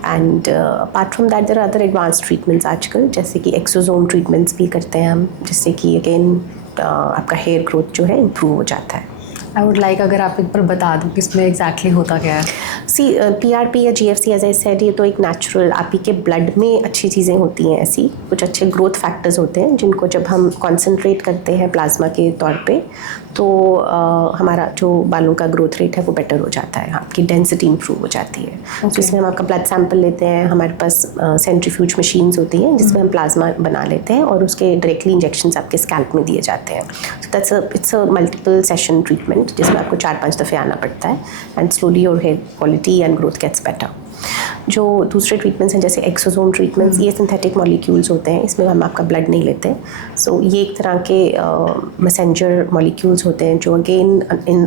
And apart from that there are other advance treatments आजकल, जैसे कि एक्सोसोम ट्रीटमेंट्स भी करते हैं हम, जिससे कि अगेन आपका हेयर ग्रोथ जो है इम्प्रूव हो जाता है. आई वुड लाइक अगर आप एक बार बता दो कि इसमें एग्जैक्टली होता क्या है. सी PRP या GFC एज आई सेड, ये तो एक नेचुरल, आप ही के ब्लड में अच्छी चीज़ें होती हैं. ऐसी कुछ अच्छे ग्रोथ फैक्टर्स होते हैं जिनको जब हम कॉन्सेंट्रेट करते हैं प्लाज्मा के तौर पे तो हमारा जो बालों का ग्रोथ रेट है वो बेटर हो जाता है, आपकी डेंसिटी इंप्रूव हो जाती है. तो इसमें हम आपका ब्लड सैंपल लेते हैं, हमारे पास सेंट्रीफ्यूज मशीन्स होती हैं जिसमें हम प्लाज्मा बना लेते हैं और उसके डायरेक्टली इंजेक्शंस आपके स्कैल्प में दिए जाते हैं. So that's it's a multiple session treatment जिसमें आपको 4-5 दफ़े आना पड़ता है. And slowly your hair quality and growth gets better. जो दूसरे ट्रीटमेंट्स हैं जैसे एक्सोसोम ट्रीटमेंट्स, ये सिंथेटिक मॉलिक्यूल्स होते हैं, इसमें हम आपका ब्लड नहीं लेते. सो ये एक तरह के मैसेंजर मॉलिक्यूल्स होते हैं जो अगेन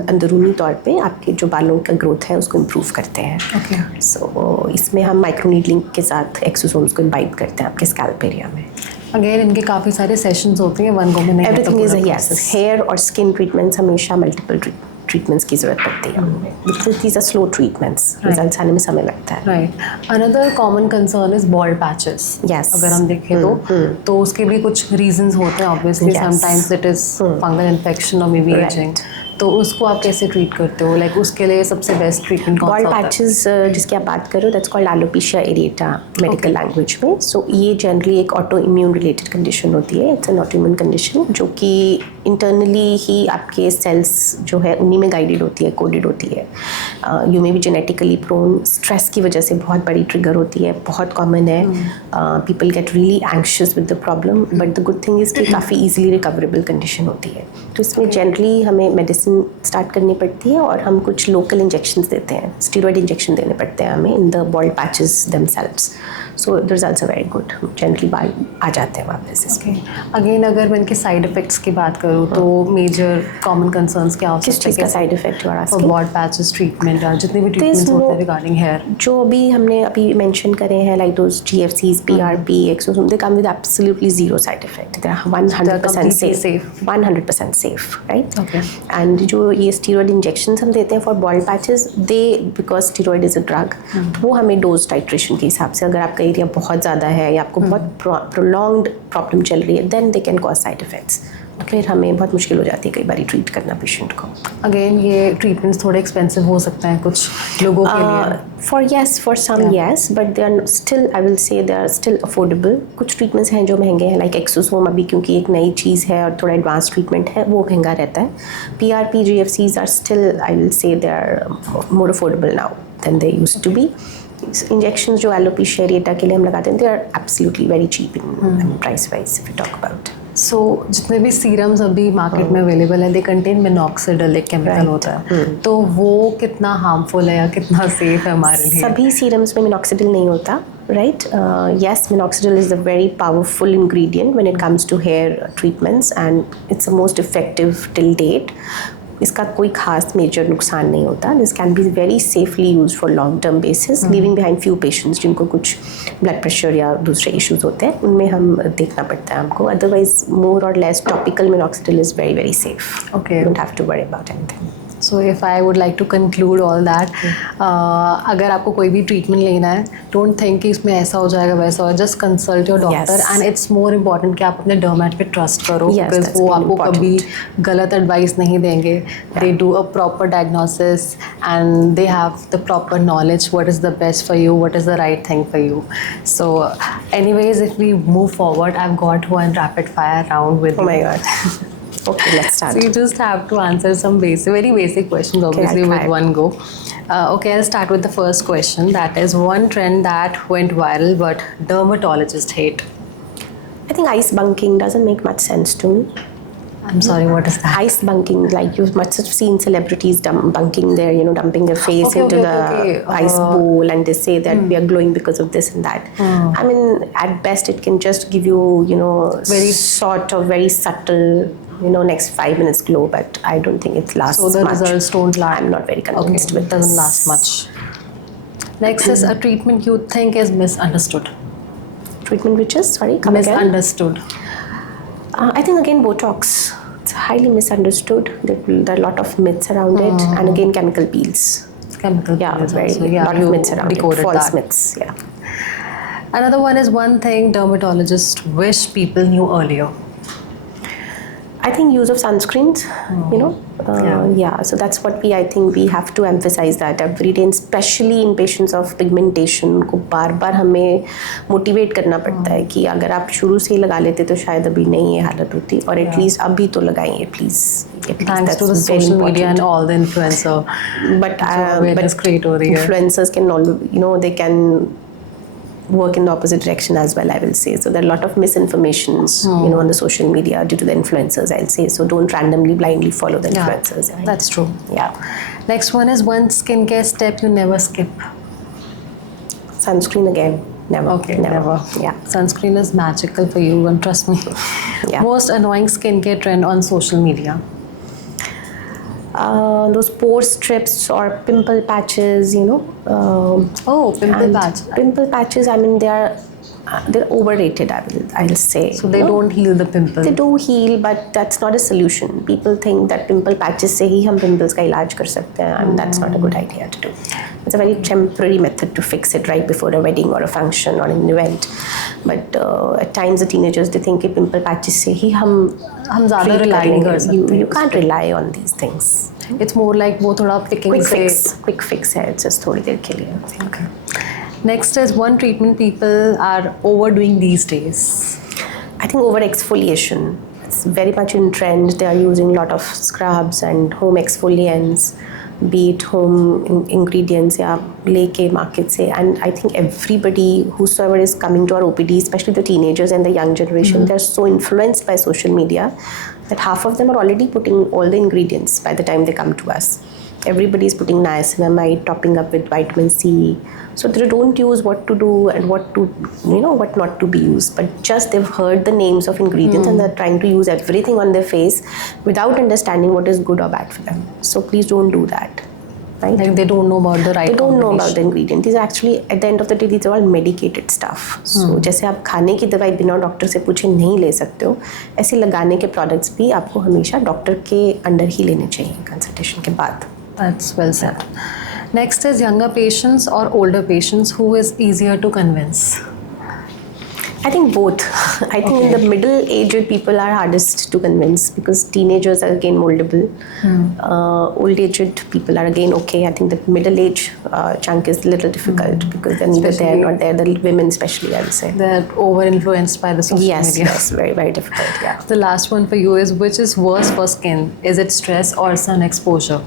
अंदरूनी तौर पे आपके जो बालों का ग्रोथ है उसको इम्प्रूव करते हैं. ओके. सो इसमें हम माइक्रोनीडलिंग के साथ एक्सोसोम्स को इम्बाइब करते हैं आपके स्कैल्प एरिया में. अगेन इनके काफ़ी सारे सेशंस होते हैं, वन गो में नहीं. एवरीथिंग इज यस, हेयर और स्किन ट्रीटमेंट्स हमेशा मल्टीपल ट्रीटमेंट्स की ज़रूरत पड़ती है उनमें, because these are slow treatments, results आने में समय लगता है। Right. Another common concern is bald patches. Yes. अगर हम देखें तो उसके भी कुछ रीजंस होते हैं obviously, Yes. Sometimes it is fungal infection और मे बी Right. एजिंग। तो उसको आप कैसे ट्रीट करते हो? लाइक उसके लिए सबसे बेस्ट ट्रीटमेंट कौन सा बॉल्ड होता है? पैचेस जिसकी आप बात करो, that's called alopecia areata medical language में। सो ये जनरली एक ऑटो इम्यून रिलेटेड कंडीशन होती है, it's an auto immune condition जो कि इंटरनली ही आपके सेल्स जो है उन्हीं में गाइडेड होती है, कोडेड होती है। You may be genetically prone, stress की वजह से बहुत बड़ी ट्रिगर होती है, बहुत कॉमन है। People get really anxious with the problem, but the good thing is कि काफ़ी ईजिली रिकवरेबल कंडीशन होती है। तो इसमें जनरली हमें मेडिसिन स्टार्ट करनी पड़ती है और हम कुछ लोकल इंजेक्शंस देते हैं, स्टीरॉयड इंजेक्शन देने पड़ते हैं हमें in the bald patches themselves. So the results are very good, generally बाल आ जाते हैं वापस इसमें। अगेन अगर मैं इनके साइड इफेक्ट्स की बात करूँ तो मेजर कॉमन कंसर्न्स क्या हो किस सकते हैं? चीज़ का साइड इफेक्ट हो रहा है? बॉल्ड पैचेस ट्रीटमेंट या जितने भी ट्रीटमेंट्स होते हैं रिगार्डिंग हेयर, जो भी हमने अभी मेंशन करे हैं, like those GFCs, PRP, exosome, they come with absolutely zero side effect, they are 100% safe, 100% safe, right? Okay. And जो ये स्टीरॉयड इंजेक्शंस हम देते हैं for bald patches, they because steroid is a drug, तो वो हमें डोज टाइट्रेशन के हिसाब से, अगर आपका एरिया बहुत ज़्यादा है या आपको बहुत प्रोलॉन्ग्ड प्रॉब्लम चल रही है, then they can cause side effects. फिर हमें बहुत मुश्किल हो जाती है कई बार ट्रीट करना पेशेंट को। अगेन ये ट्रीटमेंट्स थोड़े एक्सपेंसिव हो सकते हैं कुछ लोगों के लिए। For some yes, but they are still, I will say they are still affordable. कुछ ट्रीटमेंट्स हैं जो महंगे हैं, लाइक एक्सोसोम अभी क्योंकि एक नई चीज़ है और थोड़ा एडवांस ट्रीटमेंट है, वो महंगा रहता है। PRP, GFCs are still, I will say they are more affordable now than they used to be. Injections जो alopecia areata के लिए हम लगाते हैं, they are absolutely very cheap in price wise if we talk about. सो जितने भी serums अभी market में अवेलेबल है, दे कंटेन मिनॉक्सिडिल, एक केमिकल होता है, तो वो कितना हार्मफुल है या कितना सेफ है हमारे लिए? सभी सीरम्स में मिनॉक्सिडिल नहीं होता, right? Yes, minoxidil is a very powerful ingredient when it comes to hair treatments and it's the most effective till date. इसका कोई खास मेजर नुकसान नहीं होता. This can be very safely use for long term basis, leaving behind few patients जिनको कुछ blood pressure या दूसरे इश्यूज होते हैं, उनमें हम देखना पड़ता है हमको. Otherwise more or less topical minoxidil is very very safe. Okay. Don't have to worry about anything. So if I would like to conclude all that, अगर आपको कोई भी ट्रीटमेंट लेना है, डोंट थिंक कि इसमें ऐसा हो जाएगा वैसा हो, just consult your doctor. And it's more important कि आप अपने डर्मेट पे ट्रस्ट करो, बिकॉज वो आपको कभी गलत एडवाइस नहीं देंगे. They do a proper diagnosis and they have the proper knowledge what is the best for you, what is the right thing for you. So anyways, if we move forward, I have got one rapid fire round with Oh my god. Okay, let's start. So you just have to answer some very basic questions, obviously, I'll with try. one go. Okay, I'll start with the first question. That is one trend that went viral but dermatologists hate. I think ice bunking doesn't make much sense to me. I'm sorry, what is that? Ice bunking, like you must have seen celebrities bunking their, dumping their face Okay, into okay. the ice bowl, and they say that we are glowing because of this and that. I mean, at best, it can just give you, Very- sort of very subtle, next 5 minutes glow, but I don't think it lasts So the much. results don't last. I'm not very Okay, convinced with it doesn't this. last much. Next is a treatment you think is misunderstood. Treatment which is, sorry, come again? Misunderstood. I think again Botox. It's highly misunderstood. There are a lot of myths around it, and again chemical peels. Chemical Yeah, peels very also. lot you of myths around it. decoded False that. myths. Yeah. Another one is one thing dermatologists wish people knew earlier. I think use of sunscreens, yeah. So that's what I think we have to emphasize that every day, and especially in patients of pigmentation को बार-बार हमें motivate करना पड़ता है कि अगर आप शुरू से ही लगा लेते तो शायद अभी नहीं ये हालत होती, और एटलीस्ट अभी तो लगाइए please. Thanks to the social media and all the influencer. But awareness create हो रही है. influencers can all, they can work in the opposite direction as well, I will say. So there are a lot of misinformations, on the social media due to the influencers, I'll say. So don't randomly blindly follow the influencers. Yeah, that's true. Yeah. Next one is one skincare step you never skip. Sunscreen again. Never. Okay, Never. never. Yeah. Sunscreen is magical for you, and trust me. Yeah. Most annoying skincare trend on social media. Those pore strips or pimple patches, Oh, pimple and patch. Pimple patches, I mean, they are they're overrated, I'll say. So they don't heal the pimple. They do heal, but that's not a solution. People think that pimple patches से ही हम pimples का इलाज कर सकते हैं, and that's not a good idea to do. It's a very temporary method to fix it right before a wedding or a function or an event. But at times the teenagers, they think कि pimple patches से ही हम ज़्यादा treat rely नहीं कर करेंगे. सकते. You can't rely on these things. It's more like वो थोड़ा picking Quick fix है, it's just थोड़ी देर के लिए. Okay. Next is one treatment people are overdoing these days. I think over exfoliation. It's very much in trend. They are using a lot of scrubs and home exfoliants, be it home ingredients या लेके market से. And I think everybody, whosoever is coming to our OPD, especially the teenagers and the young generation, they're so influenced by social media that half of them are already putting all the ingredients by the time they come to us. Everybody is putting niacinamide, topping up with vitamin C. So they don't use what to do and what not to be used. But just they've heard the names of ingredients and they're trying to use everything on their face without understanding what is good or bad for them. So please don't do that. Right? Like they don't know about the right They don't know about the combination. ingredient. These are actually, at the end of the day, these are all medicated stuff. So जैसे आप खाने की दवाई बिना doctor से पूछे नहीं ले सकते हो, ऐसे लगाने के प्रोडक्ट्स भी आपको हमेशा डॉक्टर के अंडर ही लेने चाहिए कंसल्टेशन के बाद. That's well said. Next is younger patients or older patients, who is easier to convince? I think both. I think Okay. the middle-aged people are hardest to convince because teenagers are again moldable. Old-aged people are again okay. I think the middle-age chunk is a little difficult because they're neither there Especially- nor there. The women especially, I would say. They're over-influenced by the social Yes, media. yes, very, very difficult, yeah. The last one for you is, which is worse for skin? Is it stress or sun exposure?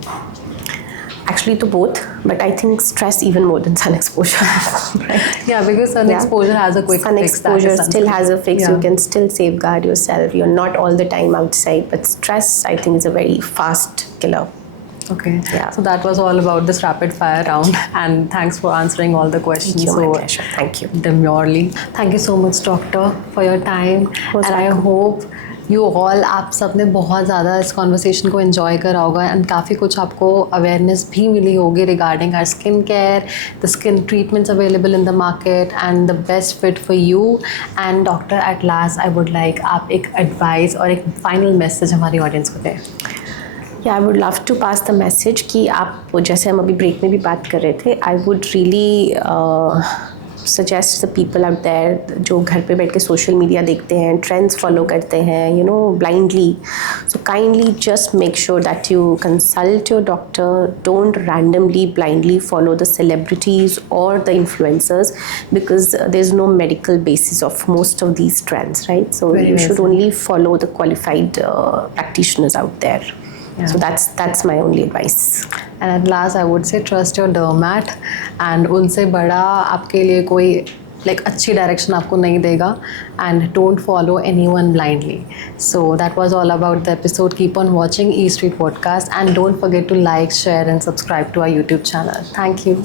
Actually, to both, but I think stress even more than sun exposure. Right? Yeah, because sun Yeah. exposure has a quick Sun fix. that exposure is still has a fix. Yeah. You can still safeguard yourself. You're not all the time outside, but stress, I think, is a very fast killer. Okay. Yeah. So that was all about this rapid fire round, and thanks for answering all the questions. You're my so pleasure. Thank you. demurely. Thank you so much, doctor, for your time. Most And I welcome. hope you all, आप सब ने बहुत ज़्यादा इस conversation को enjoy करा होगा and काफ़ी कुछ आपको अवेयरनेस भी मिली होगी regarding our skin care, the skin treatments available in the market and the best fit for you. And doctor, at last I would like आप एक एडवाइस और एक फाइनल मैसेज हमारी ऑडियंस को दें. Yeah, I would love to pass the message कि आप, जैसे हम अभी ब्रेक में भी बात कर रहे थे, I would really suggest the people out there जो घर पे बैठ के सोशल मीडिया देखते हैं, ट्रेंड्स फॉलो करते हैं, blindly. So kindly just make sure that you consult your doctor. Don't randomly, blindly follow the celebrities or the influencers because there's no medical basis of most of these trends, right? So Very you well should said. only follow the qualified practitioners out there. Yeah. So that's my only advice. And eight last I would से trust your डर्मैट and उनसे बड़ा आपके लिए कोई अच्छी direction आपको नहीं देगा and don't follow anyone blindly. So that was all about the episode. Keep on watching E Street podcast and don't forget to like, share and subscribe to our YouTube channel. Thank you.